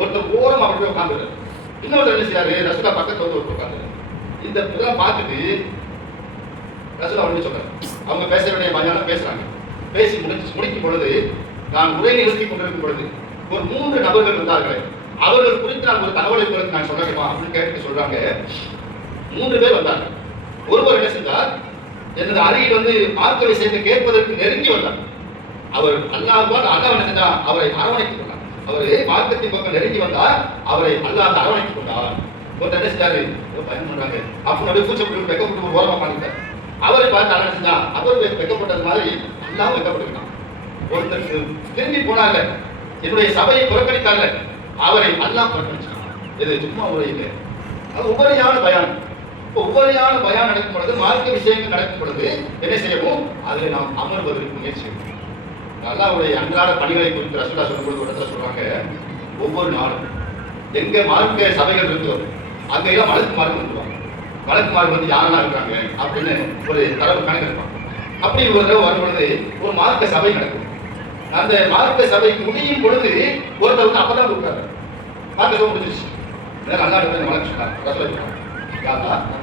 ஒருத்தர் ஓரம் அப்படி போய் உட்காந்துரு இன்னொருத்தர் என்ன செய்யறாரு ரசூலா பக்கத்துல வந்து ஒருத்தர் உட்காந்துரு இந்த இதெல்லாம் பார்த்துட்டு ரசூலா அப்படின்னு சொல்றாரு. அவங்க பேச வேண்டிய மாதிரியான பேசுறாங்க. பேசி முடிச்சு முடிக்கும் பொழுது நான் உரை நிகழ்த்தி கொண்டிருக்கும் பொழுது ஒரு மூன்று நபர்கள் இருந்தார்கள் அவர்கள் குறித்து நான் ஒரு தகவலை உங்களுக்கு நான் சொல்லணுமா அப்படின்னு கேட்டு சொல்றாங்க. மூன்று பேர் வந்தாங்க. ஒருவர் என்ன செஞ்சார்? எனது அருகில் வந்து மார்க்க சேர்ந்து கேட்பதற்கு நெருங்கி வந்தார். அவர் அல்லாஹ் அல்லாஹ் என்ன செஞ்சார்? அவரை அரவணைத்துக் கொண்டார். அவர் மார்க்கத்தின் பக்கம் நெருங்கி வந்தார். அவரை அல்லாஹ் அரவணைத்துக் கொண்டார். ஒருத்தர் என்ன செஞ்சாரு? ஏதோ அப்படின்னு பண்றாங்க. அப்ப நடுவே வெக்கப்பட்டு ஒரு ஓரமா பண்ணிட்டார் அவரை பார்த்து அல்லாஹ் செஞ்சா அவர் வெ- வெக்கப்பட்டது மாதிரி அல்லாஹ் வெக்கப்பட்டுக்கிட்டான் ஒருத்தர் திரும்பி போனாங்க. என்னுடைய சபையை புறக்கணித்தாங்க அவரை எல்லாம் புறக்கணிச்சாங்க இது சும்மா உரை இல்லை அது உபரியான பயான். இப்போ உபரியான பயான் நடக்கும் பொழுது மார்க்க விஷயங்கள் நடக்கும் பொழுது என்ன செய்யவும் அதில் நாம் அமர்வதற்கு முயற்சி செய்யணும் அல்லாஹ்வுடைய அன்றாட பணிகளை குறித்து ரசூலா சொல்லும்போது ஒரு இடத்துல சொல்றாங்க ஒவ்வொரு நாளும் எங்க மார்க்க சபைகள் இருக்கோ அங்கே எல்லாம் வழக்கு மார்க் வந்துருவாங்க. வழக்கு மார்க் வந்து யாரெல்லாம் இருக்காங்க அப்படின்னு ஒரு தரவு கணக்கு இருப்பாங்க அப்படி ஒரு தடவை வரும்பொழுது ஒரு மார்க்க சபை நடக்கும். அந்த மார்க்க சபைக்கு முடியும் பொழுது ஒருத்தர் வந்து அப்பதான் கொடுக்குறாரு மார்க்க சபை முடிஞ்சிச்சு நேரம் அல்லா இடத்துல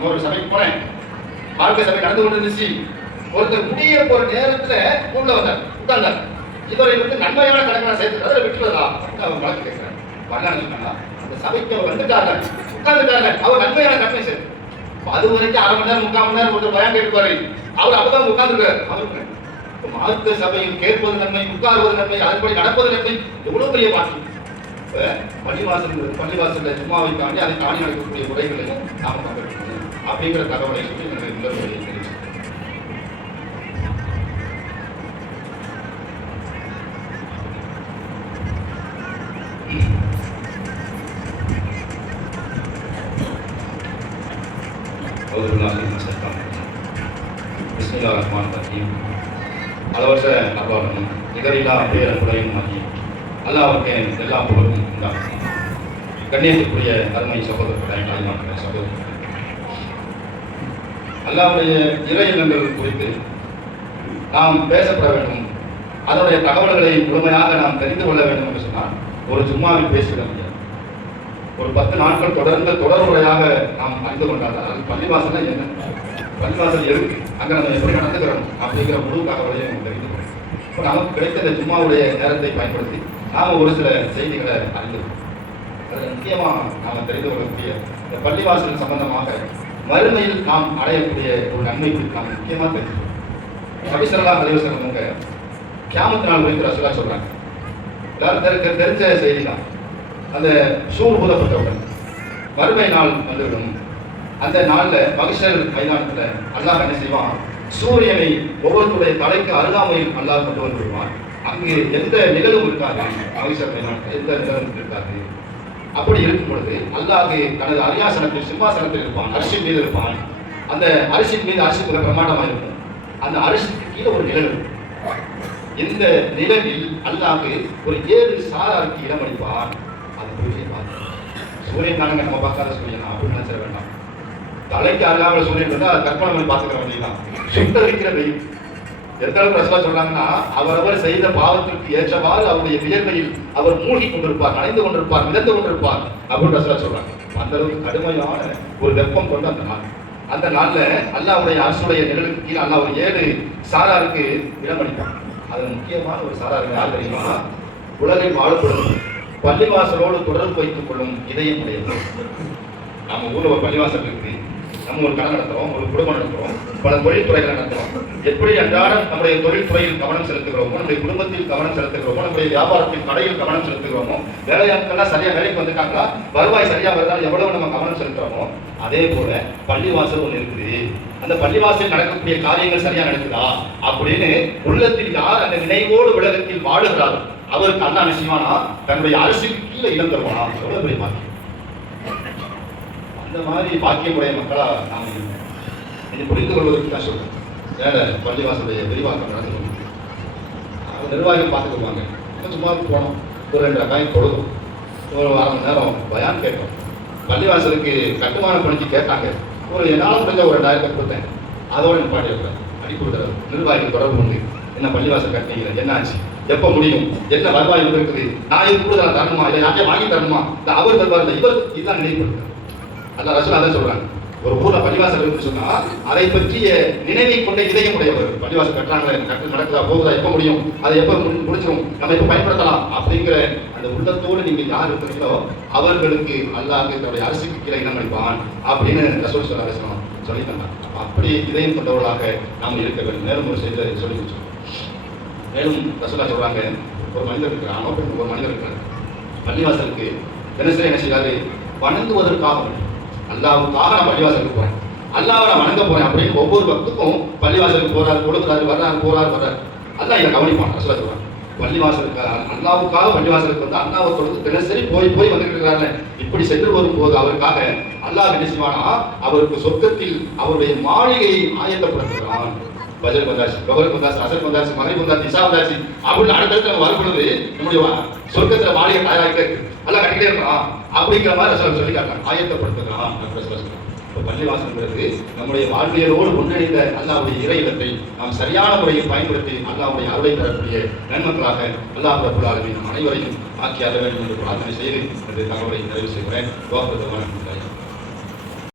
ஒரு சபைக்கு போனேன் மார்க்க சபை நடந்து கொண்டு இருந்துச்சு ஒருத்தர் முடிய போற நேரத்துல உள்ள வந்தார். உட்கார்ந்தார். இவரை வந்து நன்மையான கணக்கு சேர்த்து அதில் விட்டுறதா அவங்க அவர் வழக்கு கேட்கிறார் வரலான்னு அந்த சபைக்கு அவர் வந்துட்டாங்க உட்கார்ந்துட்டாங்க அவர் நன்மையான கணக்கை சேர்த்து. அது வரைக்கும் அரை மணி நேரம் முக்கால் மணி நேரம் ஒருத்தர் பயம் கேட்டுப்பாரு. அவர் அப்பதான் உட்கார்ந்துருக்காரு. அவருக்கு மார்க்க சபையில் கேட்பது நன்மை உட்கார்வது நன்மை அதன்படி நடப்பது நன்மை எவ்வளவு பெரிய மாற்றம் இப்ப பள்ளிவாசல் பள்ளிவாசல்ல சும்மாவை தாண்டி அதை தாண்டி நடக்கக்கூடிய முறைகளையும் நாம பங்கெடுக்கணும் அப்படிங்கிற தகவலை சொல்லி எனக்கு இந்த ஒரு தெரிவிச்சேன் أعوذ بالله من பல வருஷம் நல்லா இருக்கணும் இதெல்லாம் அப்படியே குறையும் மாற்றி நல்லா அவருக்கு எல்லா பொருளும் உண்டாகும். கண்ணியத்துக்குரிய அருமை சகோதரர்கள் சகோதரர் அல்லாவுடைய இறை இல்லங்கள் குறித்து நாம் பேசப்பட வேண்டும். அதனுடைய தகவல்களை முழுமையாக நாம் தெரிந்து கொள்ள வேண்டும் என்று சொன்னால் ஒரு சும்மாவில் பேசிவிட முடியாது. ஒரு பத்து நாட்கள் தொடர்ந்து தொடர்புடையாக நாம் அறிந்து கொண்டால் அது பள்ளிவாசல் என்ன? பள்ளிவாசல் எதுக்கு? அங்கே நம்ம எப்படி நடந்துக்கிறோம் அப்படிங்கிற முழு தகவலையும் நம்ம தெரிந்து இப்போ நமக்கு கிடைத்த இந்த ஜும்மாவுடைய நேரத்தை பயன்படுத்தி நாம் ஒரு சில செய்திகளை அறிந்திருக்கோம் அதில் முக்கியமாக நாம் தெரிந்து கொள்ளக்கூடிய இந்த பள்ளிவாசல் சம்பந்தமாக வறுமையில் நாம் அடையக்கூடிய ஒரு நன்மை குறித்து நாம் முக்கியமாக தெரிஞ்சுக்கிறோம் நபிசல்லா அலிவசனம் அவங்க கியாமத்து நாள் குறித்து ரசூலா சொல்கிறாங்க எல்லாரும் தெரிஞ்ச செய்தி தான். அந்த சூர் ஊதப்பட்டவுடன் நாள் வந்துவிடும். அந்த நாளில் மகிஷர் மைதானத்தில் அல்லாஹ் என்ன செய்வான்? சூரியனை ஒவ்வொருத்தருடைய தலைக்கு அருகாமையில் அல்லாஹ் கொண்டு வந்து விடுவான். அங்கு எந்த நிகழ்வும் இருக்காது. மகிஷர் மைதானத்தில் எந்த நிகழ்வும் இருக்காது. அப்படி இருக்கும் பொழுது அல்லாஹ் தனது அரியாசனத்தில் சிம்மாசனத்தில் இருப்பான். அரிசி மீது இருப்பான். அந்த அரிசின் மீது அரிசி மிக பிரமாண்டமாக இருக்கும். அந்த அரிசிக்கு கீழே ஒரு நிழல் இருக்கும். இந்த நிலவில் அல்லாஹ் ஒரு ஏழு சாராருக்கு இடமளிப்பான் அது பூஜை பார்த்து சூரியன் தானங்க நம்ம பார்க்காத சூரியன். அப்படின்னு நினைச்சிட வேண்டாம். தலைக்கு அருகாமல் சொல்லிட்டு கற்பனை பண்ணி பார்த்துக்கிற வேண்டியதான் சுட்டரிக்கிற வெயில் எந்த அளவுக்கு ரசூலா சொல்றாங்கன்னா அவரவர் செய்த பாவத்திற்கு ஏற்றவாறு அவருடைய வியர்வையில் அவர் மூழ்கி கொண்டிருப்பார் நனைந்து கொண்டிருப்பார் மிதந்து கொண்டிருப்பார் அப்படின்னு ரசூலா சொல்றாங்க. அந்த அளவுக்கு கடுமையான ஒரு வெப்பம் கொண்டு அந்த நாள். அந்த நாள்ல அல்லாவுடைய அரசுடைய நிழலுக்கு கீழே அல்லா ஒரு ஏழு சாராருக்கு இடமளிப்பான் அதுல முக்கியமான ஒரு சாராருக்கு யார் தெரியுமா? உலகை வாழப்படும் பள்ளிவாசலோடு தொடர்பு வைத்துக் கொள்ளும் இதயம் உடையது நம்ம ஊர்ல ஒரு பள்ளிவாசல் இருக்கு. நம்ம ஒரு கடை நடத்துகிறோம் ஒரு குடும்பம் நடத்துகிறோம் பல தொழில்துறைகளை நடத்துகிறோம் எப்படி அன்றாடம் நம்முடைய தொழில்துறையில் கவனம் செலுத்துகிறோமோ நம்முடைய குடும்பத்தில் கவனம் செலுத்துகிறோமோ நம்முடைய வியாபாரத்தில் கடையில் கவனம் செலுத்துகிறோமோ வேலையாட்கள்லாம் சரியாக வேலைக்கு வந்துட்டாங்களா வருவாய் சரியாக வருதா எவ்வளவு நம்ம கவனம் செலுத்துகிறோமோ அதே போல பள்ளிவாசல் ஒன்று இருக்குது. அந்த பள்ளிவாசல் நடக்கக்கூடிய காரியங்கள் சரியா நடக்குதா? அப்படின்னு உள்ளத்தில் யார் அந்த நினைவோடு உலகத்தில் வாழுகிறாரோ அவருக்கு அண்ணா விஷயமானா தன்னுடைய அரசுக்கு கீழே இடம் தருவானா? எவ்வளவு பெரிய இந்த மாதிரி பாக்கியமுடைய மக்களா நாம் இருக்கோம் இதை புரிந்து கொள்வதற்கு தான் சொல்றேன். வேற பள்ளிவாசலுடைய விரிவாக்கம் நடந்து கொண்டு நிர்வாகிகள் பார்த்துக்குவாங்க நம்ம சும்மா போனோம். ஒரு ரெண்டு ரகாயம் கொடுக்கும் ஒரு அரை மணி நேரம் பயான் கேட்டோம். பள்ளிவாசலுக்கு கட்டுமான பணிச்சு கேட்டாங்க. ஒரு என்னால் முடிஞ்ச ஒரு ரெண்டாயிரத்தை கொடுத்தேன். அதோட பாட்டி வைப்பேன் அடி கொடுக்குறது நிர்வாகிகள் தொடர்பு உண்டு என்ன பள்ளிவாசல் கட்டினீங்க? என்ன ஆச்சு? எப்போ முடியும்? என்ன வருவாய் இருக்குது நான் இது கூடுதலா தரணுமா? இல்லை யார்ட்டையும் வாங்கி தரணுமா? இல்லை அவர் தருவார் இல்லை இவர் இதெல்லாம் நினைவுபடுத்துறேன் அல்ல ரசூல் அதை சொல்றாங்க. ஒரு ஊர்ல பள்ளிவாசல் இருக்குன்னு சொன்னா அதை பற்றிய நினைவை கொண்ட இதயம் உடையவர் பள்ளிவாசல் கட்டுறாங்க கட்டு நடக்குதா போகுதா எப்ப முடியும் அதை எப்ப முடிச்சிடும் நம்ம எப்ப பயன்படுத்தலாம் அப்படிங்கிற அந்த உள்ளத்தோடு நீங்க யார் இருக்கிறீங்களோ அவர்களுக்கு அல்லாஹ் தன்னுடைய அரசுக்கு கீழே இடம் அளிப்பான் அப்படின்னு ரசூல் சொல்ல அரசனம் சொல்லி தந்தான் அப்படி இதயம் கொண்டவர்களாக நாம் இருக்க வேண்டும். மேலும் ஒரு செய்தி சொல்லி வச்சோம் மேலும் ரசூலா சொல்றாங்க ஒரு மனிதர் இருக்கிறார் ஆணோ ஒரு மனிதர் இருக்கிறார். பள்ளிவாசலுக்கு தினசரி என்ன செய்யறாரு வணங்குவதற்காக வேண்டும். அல்லாவுக்காக நான் பள்ளிவாசலுக்கு போகிறேன் அல்லாவை நான் வணங்க போகிறேன் அப்படின்னு ஒவ்வொரு பக்கத்துக்கும் பள்ளிவாசலுக்கு போறாரு கொடுக்குறாரு வர்றாரு போறாரு வர்றாரு. அல்லாஹ் இதை கவனிப்பான் ரசூலா சொல்றாங்க. பள்ளிவாசலுக்கு அல்லாவுக்காக பள்ளிவாசலுக்கு வந்து அல்லாவை தொடர்ந்து தினசரி போய் போய் வந்துட்டு இப்படி சென்று வரும்போது அவருக்காக அல்லாஹ் என்ன செய்வானா? அவருக்கு சொர்க்கத்தில் அவருடைய மாளிகையை ஆயத்தப்படுத்துகிறான். பஜர் வந்தாச்சு கபர் வந்தாச்சு அசர் வந்தாச்சு மகரி வந்தாச்சு இசா வந்தாச்சு அப்படின்னு அடுத்தடுத்து நம்ம வரும்பொழுது நம்முடைய வா- சொர்க்கத்துல மாளிகை தயாராகிட்டே இருக்கு எல்லாம் கட்டிட்டே இருக்கான் அப்படிங்கிற மாதிரி ரசூல் சொல்லி காட்டுறான் ஆயத்தப்படுத்துகிறான் அப்படின்னு இப்போ சொல்றான். நம்முடைய வாழ்வியலோடு ஒன்றிணைந்த அல்லாவுடைய இறை இடத்தை நாம் சரியான முறையில் பயன்படுத்தி அல்லாவுடைய அருளை தரக்கூடிய நன்மக்களாக அல்லாஹ் ரபுல் நம் அனைவரையும் ஆக்கி அற வேண்டும் என்று பிரார்த்தனை செய்து இந்த தகவலை நிறைவு செய்கிறேன். கோபுரமான